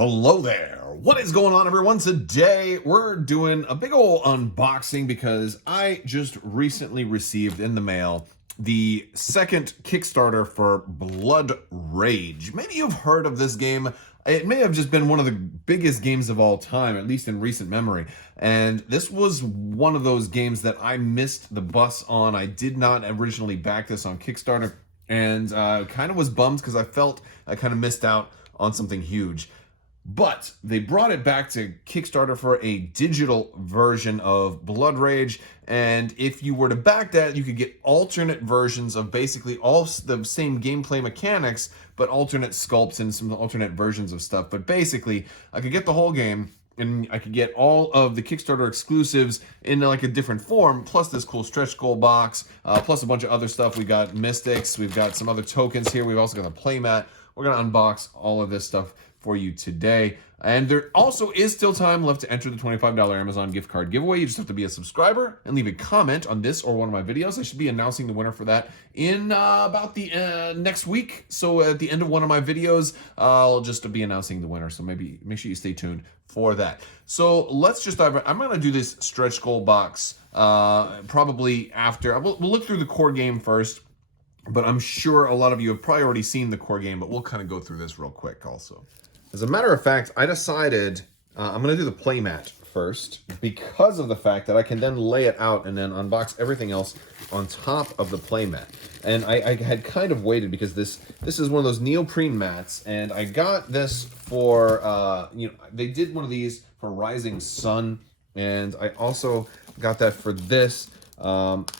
Hello there. What is going on, everyone? Today we're doing a big old unboxing because I just recently received in the mail the second Kickstarter for Blood Rage. Maybe you've heard of this game. It may have just been one of the biggest games of all time, at least in recent memory. And this was one of those games that I missed the bus on. I did not originally back this on Kickstarter, and kind of was bummed because I felt I kind of missed out on something huge. But they brought it back to Kickstarter for a digital version of Blood Rage, and if you were to back that, you could get alternate versions of basically all the same gameplay mechanics, but alternate sculpts and some alternate versions of stuff. But basically, I could get the whole game, and I could get all of the Kickstarter exclusives in like a different form, plus this cool stretch goal box, plus a bunch of other stuff. We got Mystics, we've got some other tokens here, we've also got the Playmat. We're going to unbox all of this stuff for you today. And there also is still time left to enter the $25 Amazon gift card giveaway. You just have to be a subscriber and leave a comment on this or one of my videos. I should be announcing the winner for that in about the next week. So at the end of one of my videos, I'll just be announcing the winner. So maybe make sure you stay tuned for that. So let's just dive right. I'm going to do this stretch goal box probably after. We'll look through the core game first, but I'm sure a lot of you have probably already seen the core game, but we'll kind of go through this real quick also. As a matter of fact, I decided I'm going to do the playmat first because of the fact that I can then lay it out and then unbox everything else on top of the playmat. And I had kind of waited because this is one of those neoprene mats, and I got this for, they did one of these for Rising Sun, and I also got that for this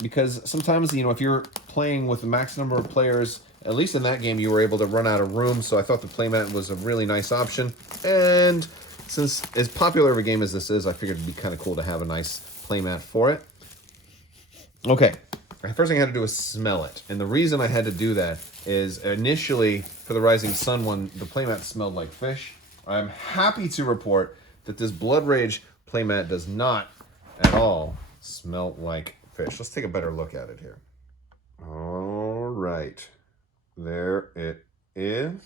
because sometimes, if you're playing with the max number of players, at least in that game, you were able to run out of room, so I thought the playmat was a really nice option. And since as popular of a game as this is, I figured it'd be kind of cool to have a nice playmat for it. Okay, the first thing I had to do was smell it. And the reason I had to do that is initially, for the Rising Sun one, the playmat smelled like fish. I'm happy to report that this Blood Rage playmat does not at all smell like fish. Let's take a better look at it here. All right. There it is.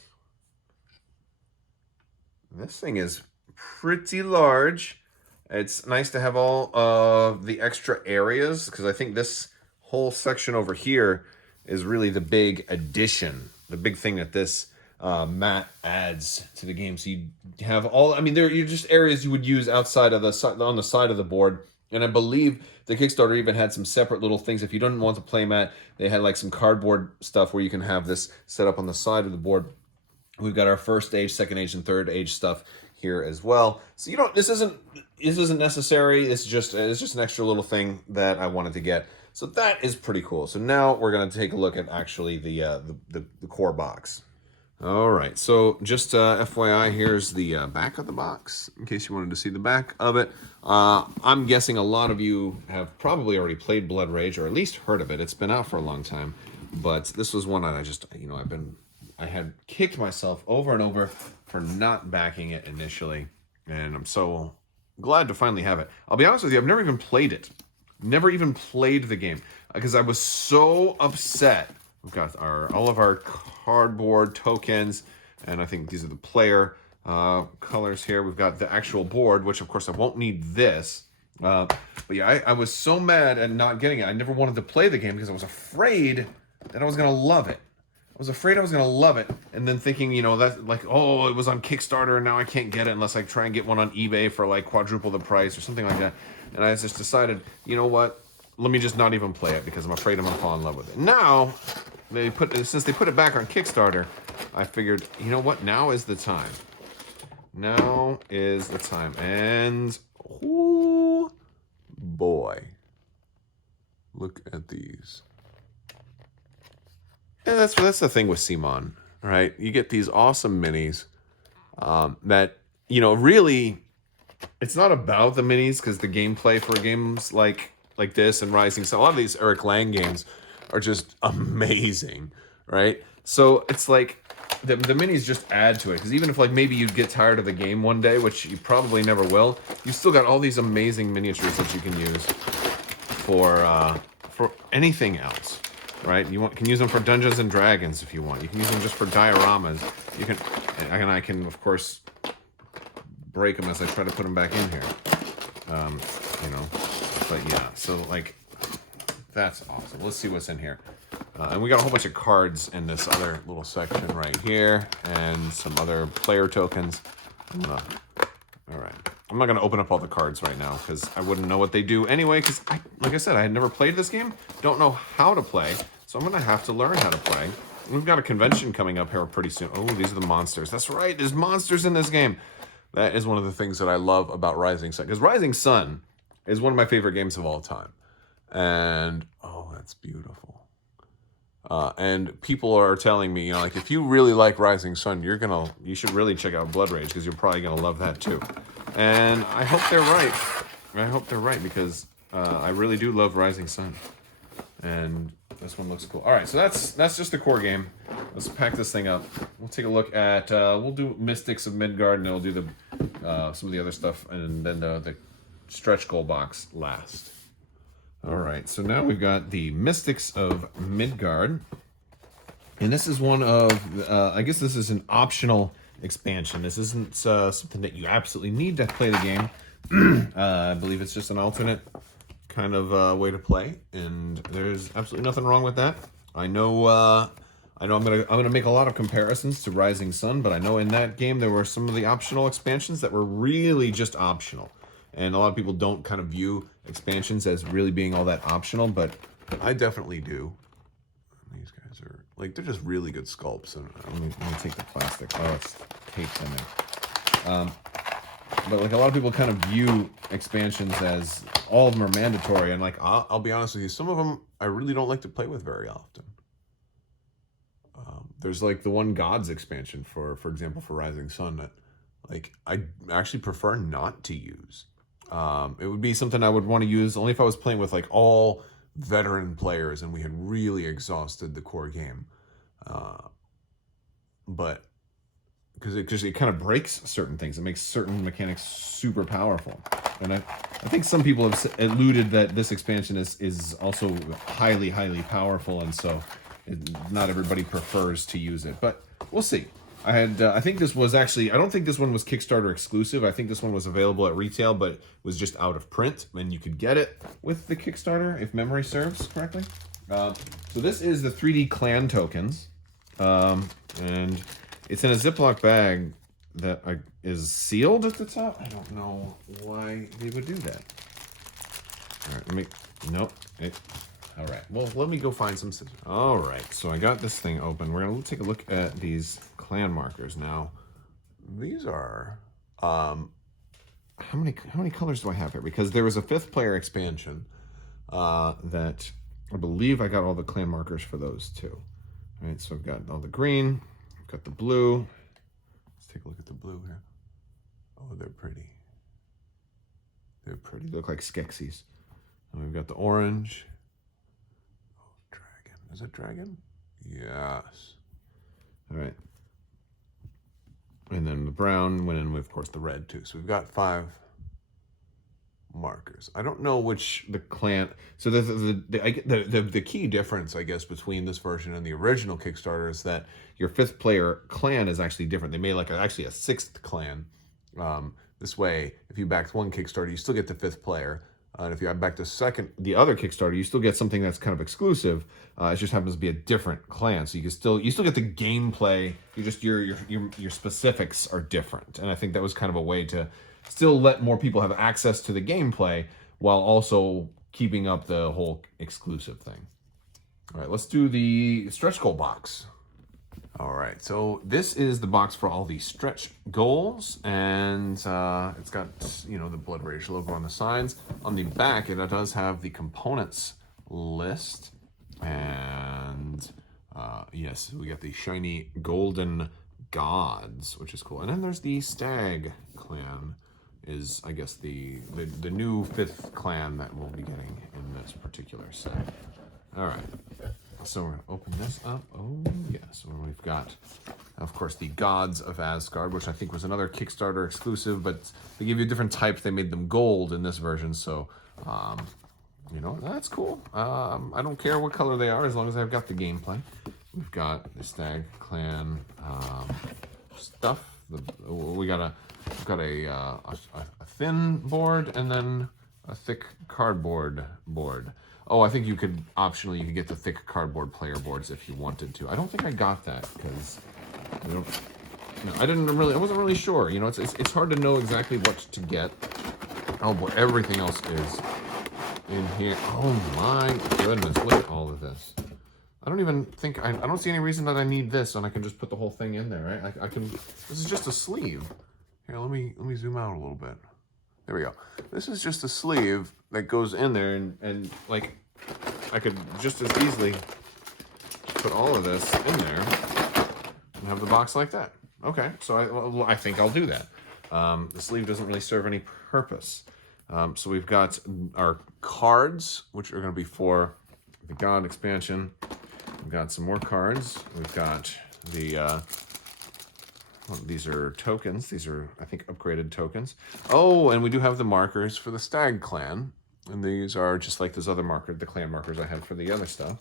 This thing is pretty large. It's nice to have all of the extra areas because I think this whole section over here is really the big addition, the big thing that this mat adds to the game. So you have all, they're just areas you would use outside of on the side of the board. And I believe the Kickstarter even had some separate little things. If you didn't want the playmat, they had like some cardboard stuff where you can have this set up on the side of the board. We've got our first age, second age, and third age stuff here as well. So this isn't necessary. It's just an extra little thing that I wanted to get. So that is pretty cool. So now we're going to take a look at actually the core box. All right, so just FYI, here's the back of the box, in case you wanted to see the back of it. I'm guessing a lot of you have probably already played Blood Rage, or at least heard of it. It's been out for a long time, but this was one that I had kicked myself over and over for not backing it initially, and I'm so glad to finally have it. I'll be honest with you, I've never even played it. Never even played the game, because I was so upset. We've got all of our cardboard tokens, and I think these are the player colors here. We've got the actual board, which of course I won't need this. But yeah, I was so mad at not getting it. I never wanted to play the game because I was afraid that I was going to love it. I was afraid I was going to love it, and then thinking, that like, oh, it was on Kickstarter, and now I can't get it unless I try and get one on eBay for like quadruple the price or something like that. And I just decided, you know what? Let me just not even play it because I'm afraid I'm going to fall in love with it. Now, since they put it back on Kickstarter, I figured, you know what? Now is the time. Now is the time. And, oh, boy. Look at these. And that's the thing with CMON, right? You get these awesome minis that, really, it's not about the minis because the gameplay for games like this and Rising Sun, a lot of these Eric Lang games are just amazing, right? So it's like the minis just add to it, because even if like maybe you'd get tired of the game one day, which you probably never will, you still got all these amazing miniatures that you can use for anything else, right? You can use them for Dungeons and Dragons if you want. You can use them just for dioramas. You can, and I can of course break them as I try to put them back in here. You know, but yeah, so like, that's awesome. Let's see what's in here. And we got a whole bunch of cards in this other little section right here, and some other player tokens. All right. I'm not going to open up all the cards right now because I wouldn't know what they do anyway, because, like I said, I had never played this game, don't know how to play, so I'm going to have to learn how to play. We've got a convention coming up here pretty soon. Oh, these are the monsters. That's right, there's monsters in this game. That is one of the things that I love about Rising Sun, because Rising Sun is one of my favorite games of all time. And, oh, that's beautiful. And people are telling me, you know, like, if you really like Rising Sun, you should really check out Blood Rage, because you're probably gonna love that too. And I hope they're right. I hope they're right, because I really do love Rising Sun. And this one looks cool. All right, so that's just the core game. Let's pack this thing up. We'll take a look at, we'll do Mystics of Midgard, and then we'll do the some of the other stuff, and then the stretch goal box last. All right, so now we've got the Mystics of Midgard. And this is one of, I guess this is an optional expansion. This isn't something that you absolutely need to play the game. I believe it's just an alternate kind of way to play, and there's absolutely nothing wrong with that. I know I'm gonna make a lot of comparisons to Rising Sun, but I know in that game there were some of the optional expansions that were really just optional. And a lot of people don't kind of view expansions as really being all that optional, but I definitely do. These guys are, like, they're just really good sculpts. And let me take the plastic. Oh, it's taped in there. But, like, a lot of people kind of view expansions as all of them are mandatory. And, like, I'll be honest with you, some of them I really don't like to play with very often. There's, like, the one Gods expansion, for example, for Rising Sun, that, like, I actually prefer not to use. It would be something I would want to use only if I was playing with, like, all veteran players and we had really exhausted the core game. But because it kind of breaks certain things, it makes certain mechanics super powerful. And I think some people have alluded that this expansion is also highly powerful, and so not everybody prefers to use it. But we'll see. I think this was actually, I don't think this one was Kickstarter exclusive. I think this one was available at retail, but was just out of print, and you could get it with the Kickstarter, if memory serves correctly. So this is the 3D clan tokens, and it's in a Ziploc bag that is sealed at the top. I don't know why they would do that. All right, nope. All right, well, let me go find some scissors. All right, so I got this thing open. We're gonna take a look at these clan markers. Now, these are, how many colors do I have here? Because there was a 5th player expansion that I believe I got all the clan markers for those too. All right, so I've got all the green, I've got the blue. Let's take a look at the blue here. Oh, they're pretty. They're pretty, they look like Skeksis. And we've got the orange. Is it dragon? Yes. All right. And then the brown went in with, of course, the red too. So we've got 5 markers. I don't know which the clan. So the key difference, I guess, between this version and the original Kickstarter is that your 5th player clan is actually different. They made actually a 6th clan. This way, if you backed one Kickstarter, you still get the 5th player. And if you add back to the other Kickstarter, you still get something that's kind of exclusive. It just happens to be a different clan, so you still get the gameplay. Your specifics are different, and I think that was kind of a way to still let more people have access to the gameplay while also keeping up the whole exclusive thing. All right, let's do the stretch goal box. All right, so this is the box for all the stretch goals, and it's got, you know, the Blood Rage logo on the sides. On the back, it does have the components list, and yes, we got the shiny golden gods, which is cool. And then there's the Stag clan, is I guess the new 5th clan that we'll be getting in this particular set. All right. So we're going to open this up. Oh, yes. Well, we've got, of course, the Gods of Asgard, which I think was another Kickstarter exclusive, but they give you different types. They made them gold in this version, so, you know, that's cool. I don't care what color they are as long as I've got the gameplay. We've got the Stag Clan stuff. We got I've got a thin board and then a thick cardboard board. Oh, I think you could optionally you could get the thick cardboard player boards if you wanted to. I don't think I got that because I wasn't really sure. You know, it's hard to know exactly what to get. Oh boy, everything else is in here. Oh my goodness, look at all of this. I don't even think, I don't see any reason that I need this, and I can just put the whole thing in there, right? I can, this is just a sleeve. Here, let me zoom out a little bit. There we go. This is just a sleeve that goes in there, and like, I could just as easily put all of this in there and have the box like that. Okay, so I think I'll do that. The sleeve doesn't really serve any purpose. So we've got our cards, which are going to be for the God expansion. We've got some more cards. We've got the, these are tokens. These are, I think, upgraded tokens. Oh, and we do have the markers for the Stag Clan. And these are just like those other markers, the clan markers I had for the other stuff.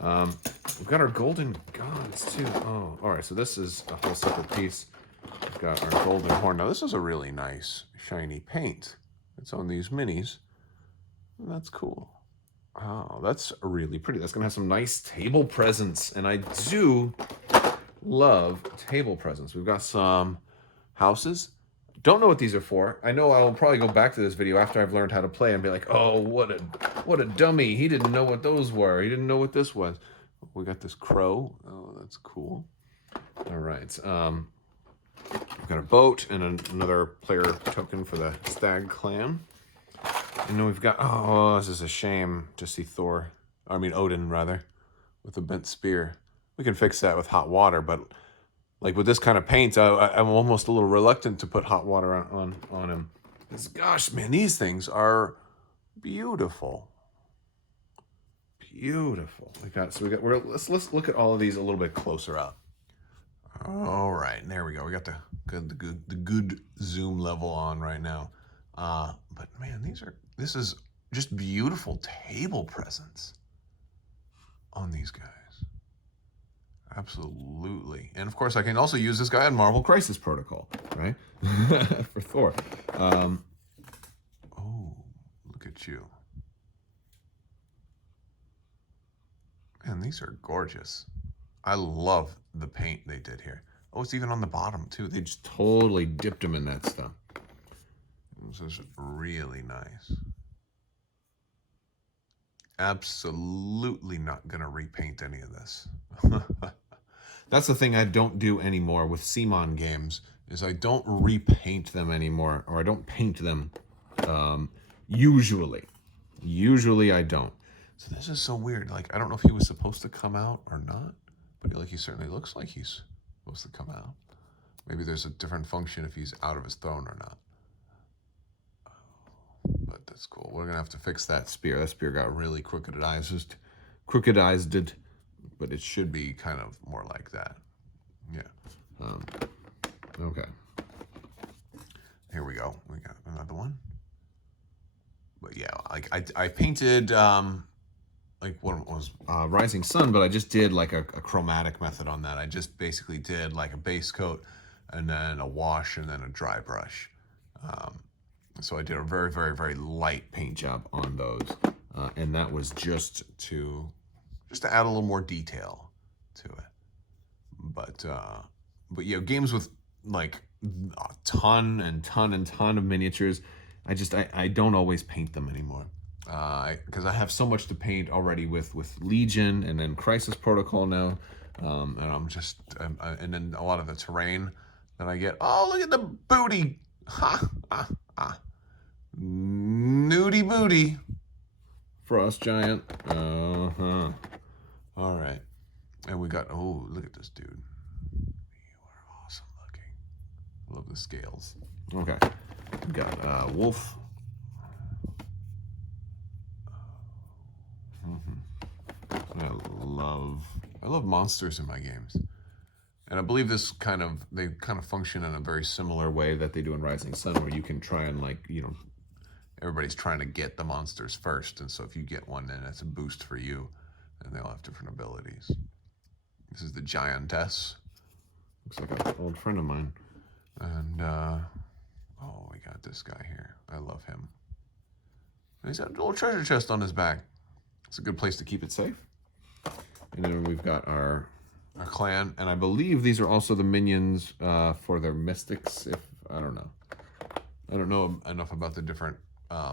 We've got our golden gods, too. Oh, all right, so this is a whole separate piece. We've got our golden horn. Now, this is a really nice, shiny paint. It's on these minis. That's cool. Oh, that's really pretty. That's going to have some nice table presents. And I do love table presents. We've got some houses. Don't know what these are for. I know I'll probably go back to this video after I've learned how to play and be like, oh, what a dummy. He didn't know what those were. He didn't know what this was. We got this crow. Oh, that's cool. All right. We've got a boat and another player token for the Stag Clan. And then we've got, oh, this is a shame to see Odin, rather, with a bent spear. We can fix that with hot water, but like with this kind of paint, I'm almost a little reluctant to put hot water on him. Because, gosh, man, these things are beautiful. Beautiful. Let's look at all of these a little bit closer up. All right, there we go. We got the good zoom level on right now. But man, this is just beautiful table presents on these guys. Absolutely. And of course I can also use this guy in Marvel Crisis Protocol, right? For Thor. Oh, look at you. Man, these are gorgeous. I love the paint they did here. Oh, it's even on the bottom too. They just totally dipped them in that stuff. This is really nice. Absolutely not gonna repaint any of this. That's the thing I don't do anymore with CMON games, is I don't repaint them anymore, or I don't paint them usually. Usually I don't. So this is so weird. Like, I don't know if he was supposed to come out or not, but like he certainly looks like he's supposed to come out. Maybe there's a different function if he's out of his throne or not. But that's cool. We're gonna have to fix that spear. That spear got really crookedized, but it should be kind of more like that. Yeah. Okay. Here we go. We got another one. But yeah, like I painted like what it was Rising Sun, but I just did like a chromatic method on that. I just basically did like a base coat and then a wash and then a dry brush. So I did a very, very, very light paint job on those. And that was just to add a little more detail to it. But yeah, games with like a ton of miniatures, I don't always paint them anymore. Because I have so much to paint already with Legion and then Crisis Protocol now. And and then a lot of the terrain that I get. Oh, look at the booty. Ha, ha, ha. Nudie booty. Frost Giant. Uh-huh. All right. And we got, oh, look at this dude. You are awesome looking. I love the scales. Okay. We got Wolf. I love monsters in my games. And I believe they kind of function in a very similar way that they do in Rising Sun, where you can try and everybody's trying to get the monsters first. And so if you get one, then it's a boost for you, and they'll have different abilities. This is the Giantess. Looks like an old friend of mine. And this guy here. I love him. He's got a little treasure chest on his back. It's a good place to keep it safe. And then we've got our clan, and I believe these are also the minions for their mystics. If I don't know enough about the different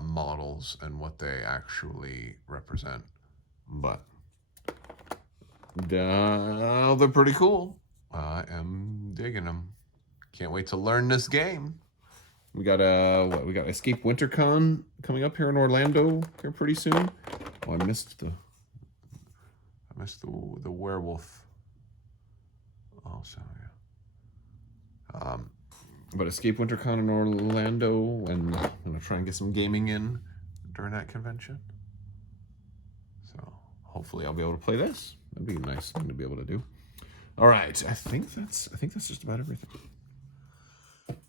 models and what they actually represent, but they're pretty cool. I am digging them. Can't wait to learn this game. We got we got Escape WinterCon coming up here in Orlando here pretty soon. Oh, I missed the werewolf. Oh, so yeah. But Escape WinterCon in Orlando, and I'm gonna try and get some gaming in during that convention. So hopefully I'll be able to play this. That'd be a nice thing to be able to do. All right, I think that's just about everything.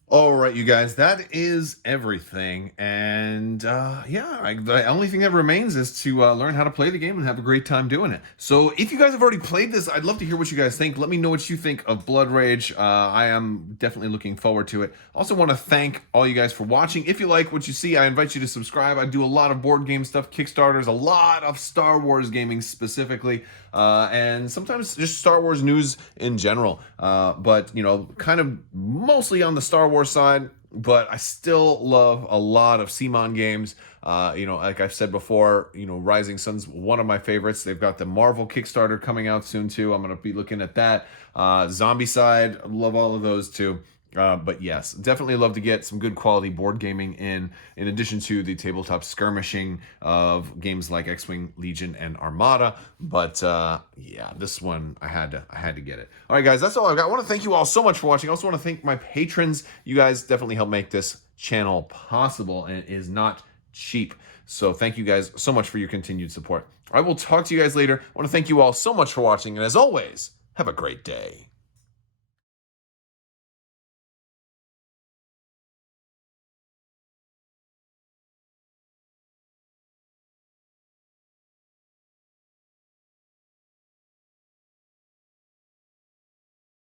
All right, you guys, that is everything. And yeah, the only thing that remains is to learn how to play the game and have a great time doing it. So if you guys have already played this, I'd love to hear what you guys think. Let me know what you think of Blood Rage. I am definitely looking forward to it. Also want to thank all you guys for watching. If you like what you see, I invite you to subscribe. I do a lot of board game stuff, Kickstarters, a lot of Star Wars gaming specifically, and sometimes just Star Wars news in general. But, you know, kind of mostly on the Star Wars side, but I still love a lot of CMON games. You know, like I've said before, you know, Rising Sun's one of my favorites. They've got the Marvel Kickstarter coming out soon too. I'm going to be looking at that. Zombie side, love all of those too. But yes, definitely love to get some good quality board gaming in addition to the tabletop skirmishing of games like X-Wing, Legion, and Armada. But yeah, this one I had to get it. All right, guys, that's all I've got. I want to thank you all so much for watching. I also want to thank my patrons. You guys definitely help make this channel possible, and it is not cheap. So thank you guys so much for your continued support. I will talk to you guys later. I want to thank you all so much for watching, and as always, have a great day.